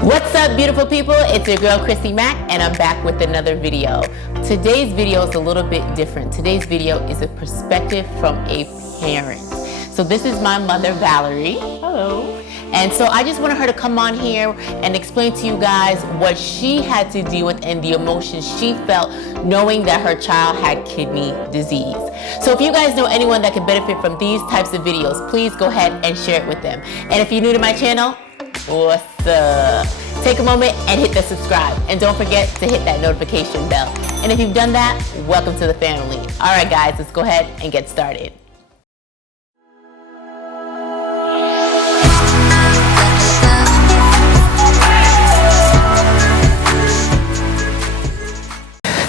What's up, beautiful people? It's your girl Chrissy Mack, and I'm back with another video. Today's video is a little bit different. Today's video is a perspective from a parent. So this is my mother, Valerie. Hello. And so I just wanted her to come on here and explain to you guys what she had to deal with and the emotions she felt knowing that her child had kidney disease. So if you guys know anyone that could benefit from these types of videos, please go ahead and share it with them. And if you're new to my channel, what's up? Take a moment and hit the subscribe. And don't forget to hit that notification bell. And if you've done that, welcome to the family. All right, guys, let's go ahead and get started.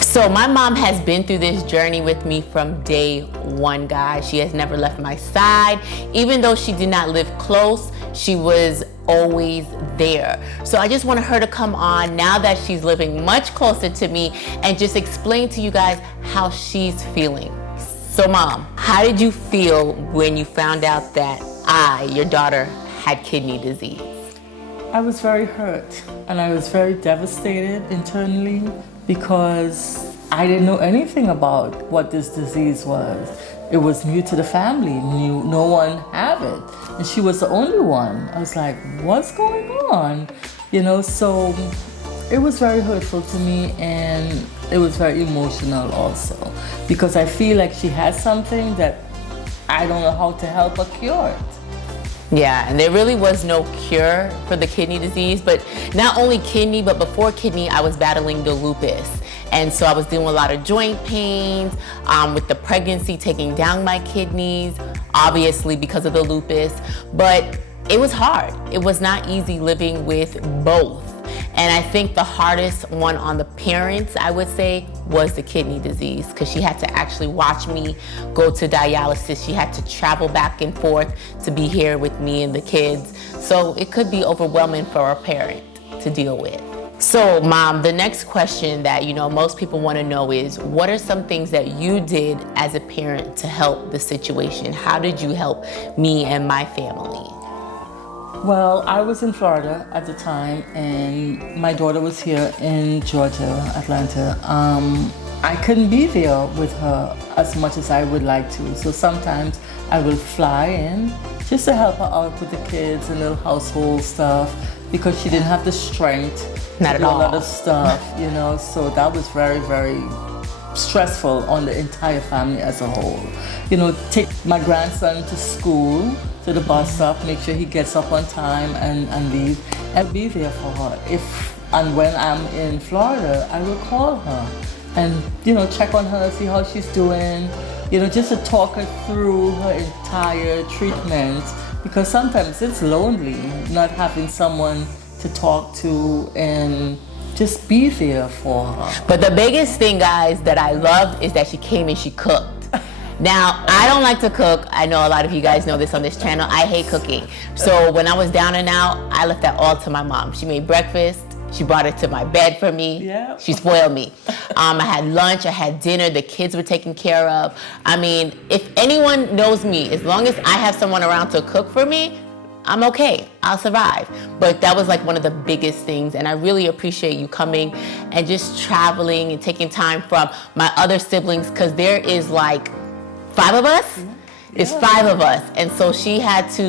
So my mom has been through this journey with me from day one, guys. She has never left my side. Even though she did not live close, she was always there. So I just wanted her to come on now that she's living much closer to me and just explain to you guys how she's feeling. So Mom, how did you feel when you found out that your daughter, had kidney disease? I was very hurt and I was very devastated internally because I didn't know anything about what this disease was. It was new to the family, no one had it. And she was the only one. I was like, what's going on? You know, so it was very hurtful to me and it was very emotional also because I feel like she had something that I don't know how to help her cure it. Yeah, and there really was no cure for the kidney disease, but not only kidney, but before kidney, I was battling the lupus. And so I was dealing with a lot of joint pains, with the pregnancy taking down my kidneys, obviously because of the lupus, but it was hard. It was not easy living with both. And I think the hardest one on the parents, I would say, was the kidney disease because she had to actually watch me go to dialysis. She had to travel back and forth to be here with me and the kids. So it could be overwhelming for a parent to deal with. So Mom, the next question that most people want to know is, what are some things that you did as a parent to help the situation? How did you help me and my family? Well, I was in Florida at the time and my daughter was here in Georgia, Atlanta. I couldn't be there with her as much as I would like to. So sometimes I will fly in just to help her out with the kids and little household stuff because she didn't have the strength to do a lot of stuff, so that was very, very stressful on the entire family as a whole. Take my grandson to school, to the bus stop, make sure he gets up on time and leave, and be there for her. And when I'm in Florida, I will call her and, check on her, see how she's doing, just to talk her through her entire treatment, because sometimes it's lonely not having someone to talk to and just be there for her. But the biggest thing, guys, that I loved is that she came and she cooked. Now, I don't like to cook. I know a lot of you guys know this on this channel. I hate cooking. So when I was down and out, I left that all to my mom. She made breakfast. She brought it to my bed for me. Yeah. She spoiled me. I had lunch, I had dinner, the kids were taken care of. I mean, if anyone knows me, as long as I have someone around to cook for me, I'm okay, I'll survive. But that was like one of the biggest things, and I really appreciate you coming and just traveling and taking time from my other siblings, because there is like 5 of us. It's 5 of us, and so she had to,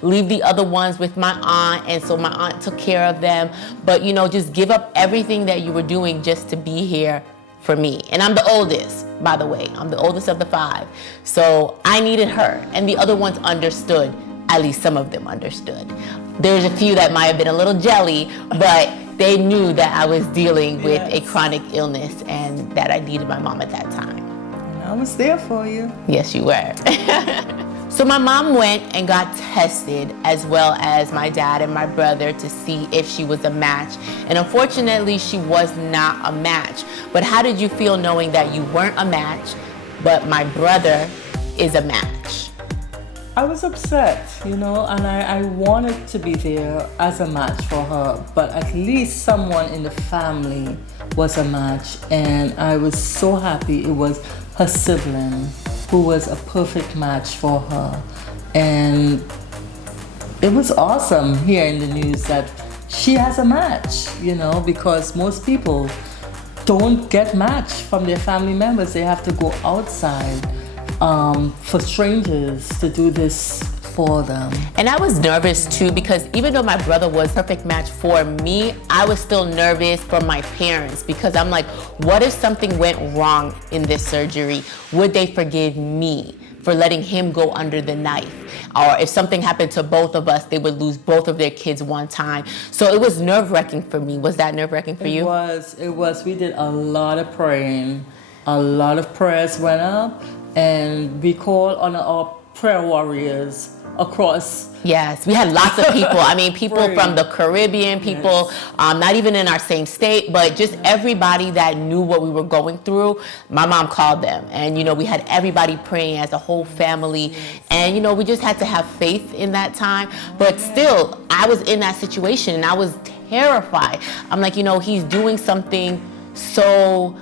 leave the other ones with my aunt, and so my aunt took care of them. But, just give up everything that you were doing just to be here for me. And I'm the oldest, by the way. I'm the oldest of the 5. So I needed her, and the other ones understood. At least some of them understood. There's a few that might have been a little jelly, but they knew that I was dealing with a chronic illness and that I needed my mom at that time. I was there for you. Yes, you were. So my mom went and got tested, as well as my dad and my brother, to see if she was a match. And unfortunately, she was not a match. But how did you feel knowing that you weren't a match, but my brother is a match? I was upset, and I wanted to be there as a match for her, but at least someone in the family was a match, and I was so happy it was her sibling who was a perfect match for her. And it was awesome hearing the news that she has a match, because most people don't get match from their family members. They have to go outside for strangers to do this for them. And I was nervous too, because even though my brother was a perfect match for me, I was still nervous for my parents, because I'm like, what if something went wrong in this surgery? Would they forgive me for letting him go under the knife? Or if something happened to both of us, they would lose both of their kids one time. So it was nerve-wracking for me. Was that nerve-wracking for you? It was. We did a lot of praying. A lot of prayers went up, and we called on our prayer warriors across. Yes, we had lots of people. I mean, people from the Caribbean, people not even in our same state, but just everybody that knew what we were going through. My mom called them, and we had everybody praying as a whole family, and we just had to have faith in that time. But still, I was in that situation, and I was terrified. I'm like, he's doing something so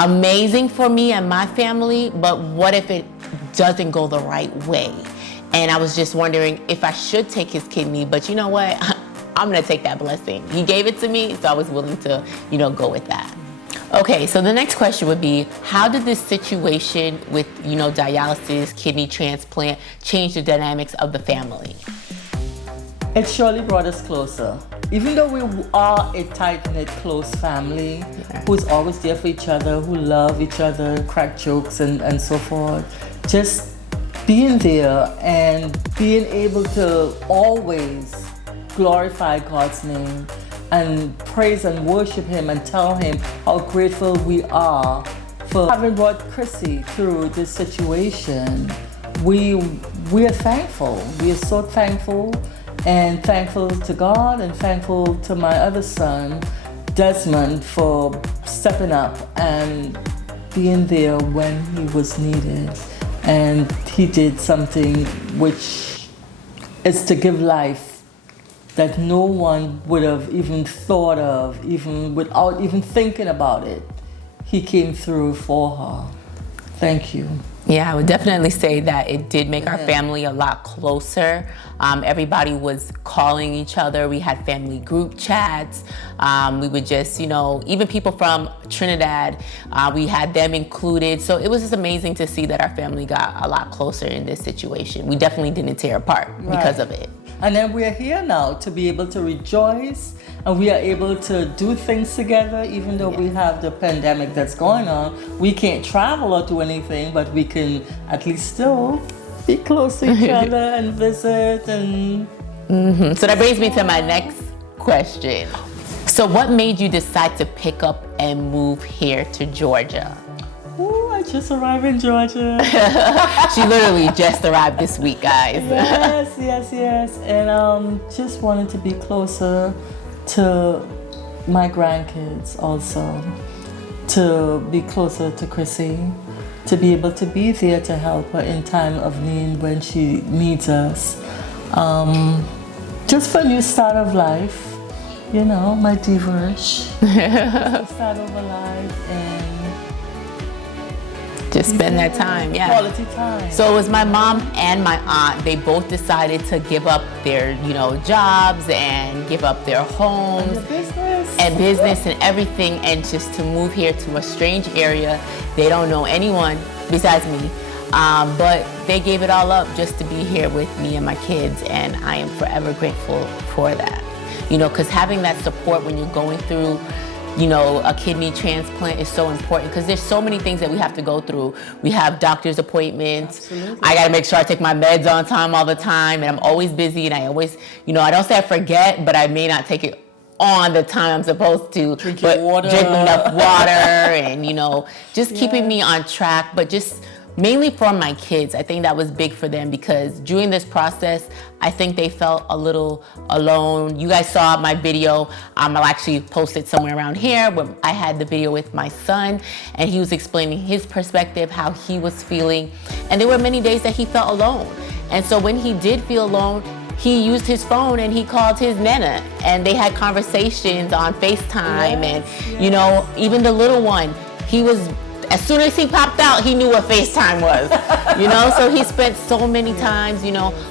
amazing for me and my family, but what if it doesn't go the right way? And I was just wondering if I should take his kidney, but you know what? I'm gonna take that blessing. He gave it to me, so I was willing to, go with that. Okay, so the next question would be, how did this situation with, dialysis, kidney transplant, change the dynamics of the family? It surely brought us closer. Even though we are a tight-knit, close family, who's always there for each other, who love each other, crack jokes and so forth, just being there and being able to always glorify God's name and praise and worship Him and tell Him how grateful we are for having brought Chrissy through this situation. We are thankful. We are so thankful, and thankful to God and thankful to my other son, Desmond, for stepping up and being there when he was needed. And he did something which is to give life that no one would have even thought of, even without even thinking about it. He came through for her. Thank you. Yeah, I would definitely say that it did make our family a lot closer. Everybody was calling each other. We had family group chats. We would just, even people from Trinidad, we had them included. So it was just amazing to see that our family got a lot closer in this situation. We definitely didn't tear apart because of it. And then we're here now to be able to rejoice, and we are able to do things together, even though we have the pandemic that's going on. We can't travel or do anything, but we can at least still be close to each other and visit. And So that brings me to my next question. So what made you decide to pick up and move here to Georgia? Ooh, I just arrived in Georgia. She literally just arrived this week, guys. Yes. And just wanted to be closer to my grandkids also, to be closer to Chrissy, to be able to be there to help her in time of need when she needs us. Just for a new start of life, my diva-ish. Start of a life and just spend that time, quality time. So it was my mom and my aunt. They both decided to give up their, jobs and give up their homes and business and everything, and just to move here to a strange area. They don't know anyone besides me, but they gave it all up just to be here with me and my kids, and I am forever grateful for that. Because having that support when you're going through a kidney transplant is so important, because there's so many things that we have to go through. We have doctor's appointments. Absolutely. I got to make sure I take my meds on time all the time, and I'm always busy, and I always, I don't say I forget, but I may not take it on the time I'm supposed to. Drinking enough water and, just keeping me on track, but just mainly for my kids. I think that was big for them, because during this process, I think they felt a little alone. You guys saw my video. I'll actually post it somewhere around here, where I had the video with my son, and he was explaining his perspective, how he was feeling. And there were many days that he felt alone. And so when he did feel alone, he used his phone and he called his nana, and they had conversations on FaceTime. Even the little one, he was as soon as he popped out, he knew what FaceTime was. So he spent so many times,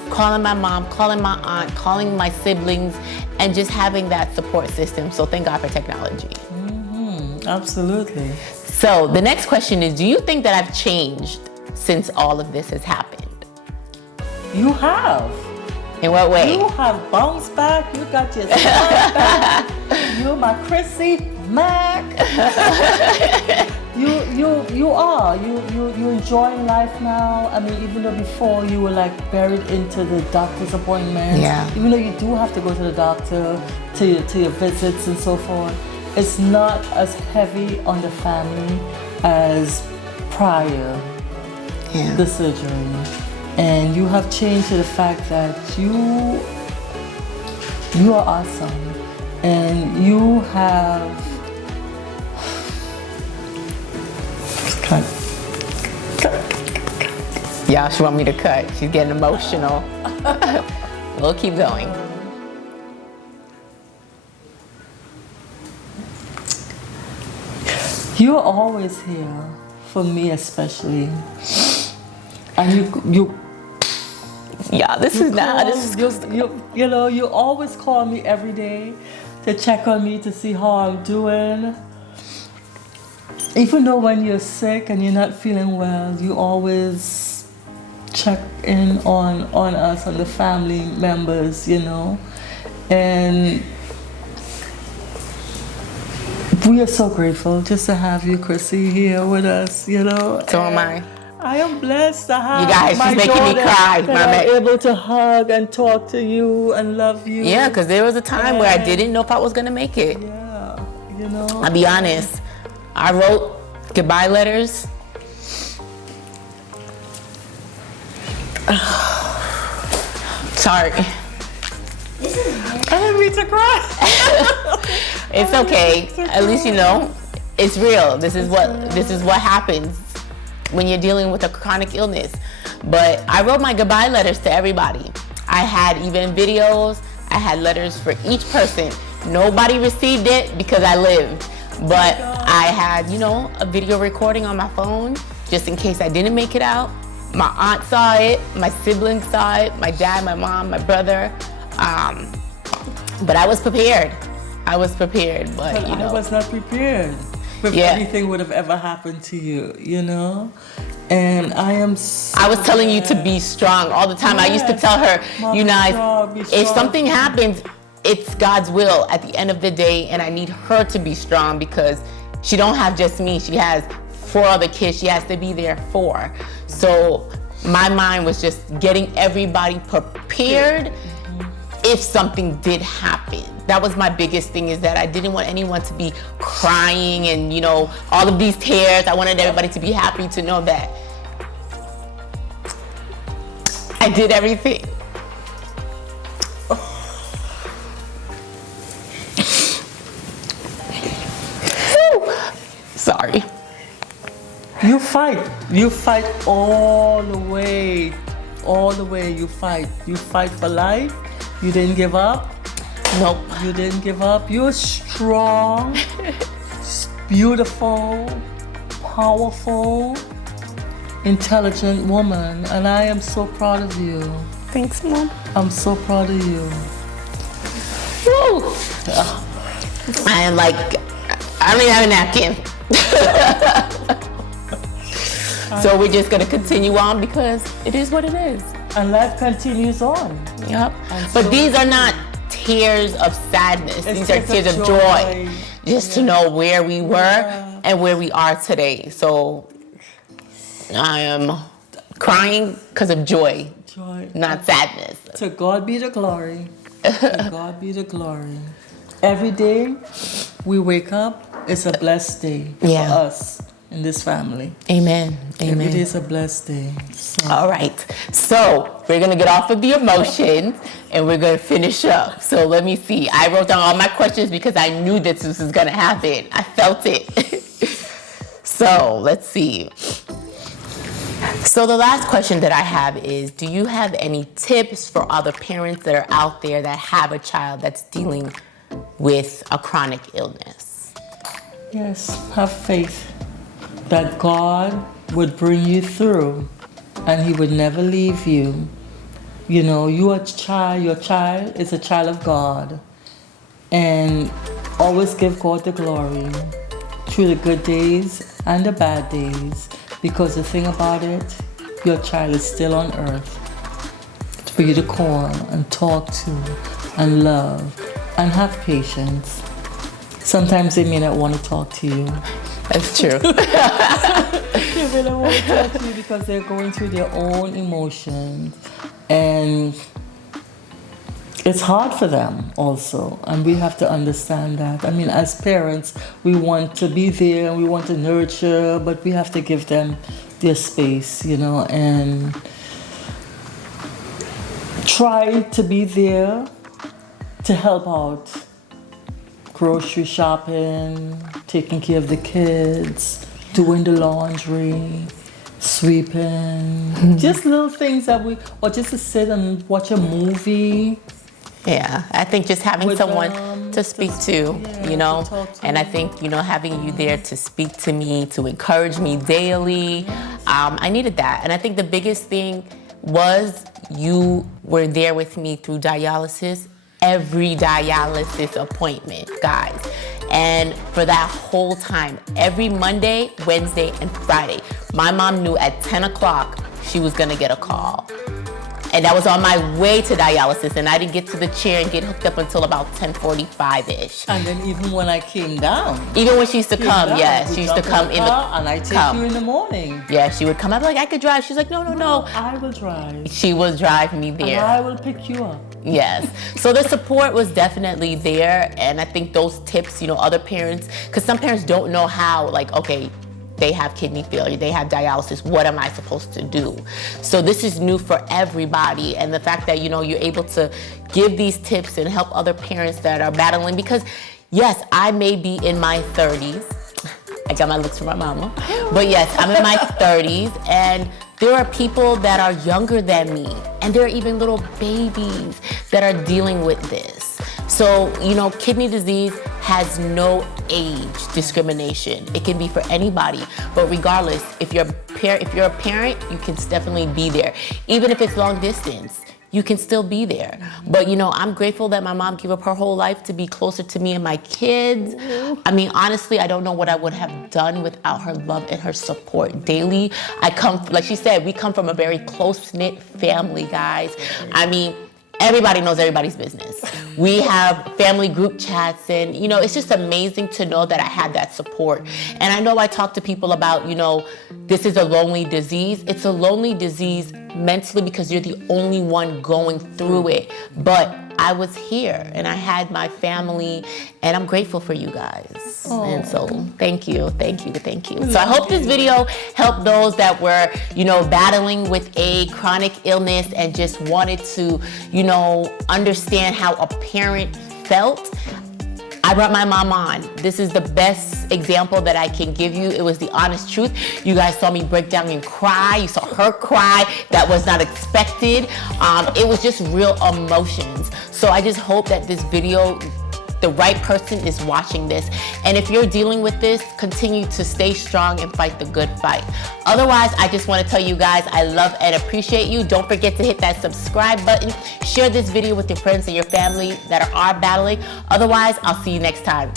calling my mom, calling my aunt, calling my siblings, and just having that support system. So thank God for technology. Absolutely. So the next question is, do you think that I've changed since all of this has happened? You have. In what way? You have bounced back. You got your smile back. You're my Chrissy Mac. You are. You enjoying life now. I mean, even though before you were like buried into the doctor's appointments. Yeah. Even though you do have to go to the doctor to your visits and so forth, it's not as heavy on the family as prior the surgery. And you have changed to the fact that you are awesome, and you have cut. Yeah, she want me to cut. She's getting emotional. We'll keep going. You're always here for me, especially, and you. Yeah, this is you always call me every day to check on me to see how I'm doing. Even though when you're sick and you're not feeling well, you always check in on us, on the family members, and we are so grateful just to have you, Chrissy, here with us, So am I. I am blessed to have you guys, my she's making me cry. that I'm able to hug and talk to you and love you. Yeah, because there was a time where I didn't know if I was going to make it. Yeah, I'll be honest. I wrote goodbye letters. Sorry. I didn't mean to cry. It's okay. At least it's real. This is what happens when you're dealing with a chronic illness. But I wrote my goodbye letters to everybody. I had even videos. I had letters for each person. Nobody received it because I lived. But I had, a video recording on my phone just in case I didn't make it out. My aunt saw it. My siblings saw it. My dad, my mom, my brother. But I was prepared. But I was not prepared if anything would have ever happened to you, And I was telling you to be strong all the time. Yes. I used to tell her, if something happens, it's God's will at the end of the day, and I need her to be strong because she don't have just me. She has 4 other kids she has to be there for. So my mind was just getting everybody prepared if something did happen. That was my biggest thing, is that I didn't want anyone to be crying and, all of these tears. I wanted everybody to be happy to know that I did everything. Sorry. You fight all the way, you fight for life. You didn't give up. Nope. You didn't give up. You're strong, beautiful, powerful, intelligent woman, and I am so proud of you. Thanks, Mom. I'm so proud of you. Woo! I am like, I don't even have a napkin. So we're just gonna continue on because it is what it is. And life continues on. Yep. But these are not tears of sadness. These are tears of joy. Just to know where we were and where we are today. So I am crying because of joy, not sadness. To God be the glory. To God be the glory. Every day we wake up, it's a blessed day for us in this family. Amen. Every day is a blessed day. So. All right. So we're going to get off of the emotions and we're going to finish up. So let me see. I wrote down all my questions because I knew that this was going to happen. I felt it. So let's see. So the last question that I have is, do you have any tips for other parents that are out there that have a child that's dealing with a chronic illness? Yes, have faith. that God would bring you through and He would never leave you. You know, your child is a child of God. And always give God the glory through the good days and the bad days. Because the thing about it, your child is still on earth for you to call and talk to and love and have patience. Sometimes they may not want to talk to you. That's true. They may not want to talk to you because they're going through their own emotions. And it's hard for them also. And we have to understand that. I mean, as parents, we want to be there and we want to nurture, but we have to give them their space, you know, and try to be there to help out. Grocery shopping, taking care of the kids, doing the laundry, sweeping, just little things that or just to sit and watch a movie. Yeah, I think just having someone to speak to, you know, and I think, you know, having you there to speak to me, to encourage me daily, I needed that. And I think the biggest thing was you were there with me through dialysis, every dialysis appointment, guys. And for that whole time, every Monday, Wednesday, and Friday, my mom knew at 10 o'clock she was gonna get a call. And that was on my way to dialysis, and I didn't get to the chair and get hooked up until about 10:45-ish. And then even when I came down. Even when she used to come, yeah, she used to come in the car. And I take you in the morning. Yeah, she would come. I'd be like, I could drive. She's like, no. I will drive. She would drive me there. And I will pick you up. Yes. So the support was definitely there. And I think those tips, you know, other parents, because some parents don't know how, like, okay, they have kidney failure, they have dialysis, what am I supposed to do? So this is new for everybody. And the fact that, you know, you're able to give these tips and help other parents that are battling, because yes, I may be in my 30s. I got my looks from my mama. But yes, I'm in my 30s, and there are people that are younger than me, and there are even little babies that are dealing with this. So, you know, kidney disease has no age discrimination. It can be for anybody, but regardless, if you're a parent, you can definitely be there. Even if it's long distance, you can still be there. But you know, I'm grateful that my mom gave up her whole life to be closer to me and my kids. I mean, honestly, I don't know what I would have done without her love and her support daily. Like she said, we come from a very close-knit family, guys. I mean, everybody knows everybody's business. We have family group chats, and you know, it's just amazing to know that I had that support. And I know I talk to people about, you know, this is a lonely disease. It's a lonely disease mentally because you're the only one going through it. But I was here and I had my family, and I'm grateful for you guys. And so thank you. So I hope this video helped those that were, you know, battling with a chronic illness and just wanted to, you know, understand how a parent felt. I brought my mom on. This is the best example that I can give you. It was the honest truth. You guys saw me break down and cry. You saw her cry. That was not expected. It was just real emotions. So I just hope that this video, the right person is watching this. And if you're dealing with this, continue to stay strong and fight the good fight. Otherwise, I just want to tell you guys I love and appreciate you. Don't forget to hit that subscribe button. Share this video with your friends and your family that are battling. Otherwise, I'll see you next time.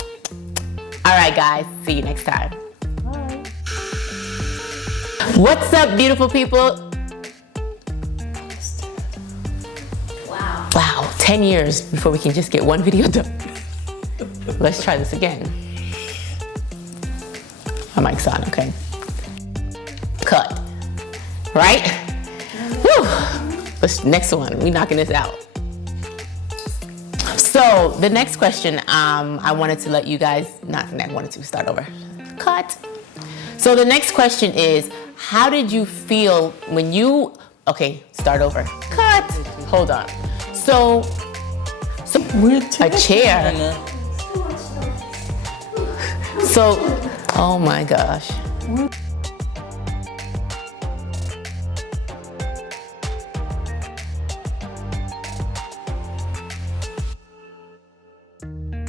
All right, guys. See you next time. Bye. What's up, beautiful people? Wow, 10 years before we can just get one video done. Let's try this again. My mic's on, okay. Cut. Right? Whew. Next one, we knocking this out. So the next question, I wanted to let you guys, start over. Cut. So the next question is, how did you feel when you, okay, start over. Cut. Hold on. So a chair. So, oh my gosh.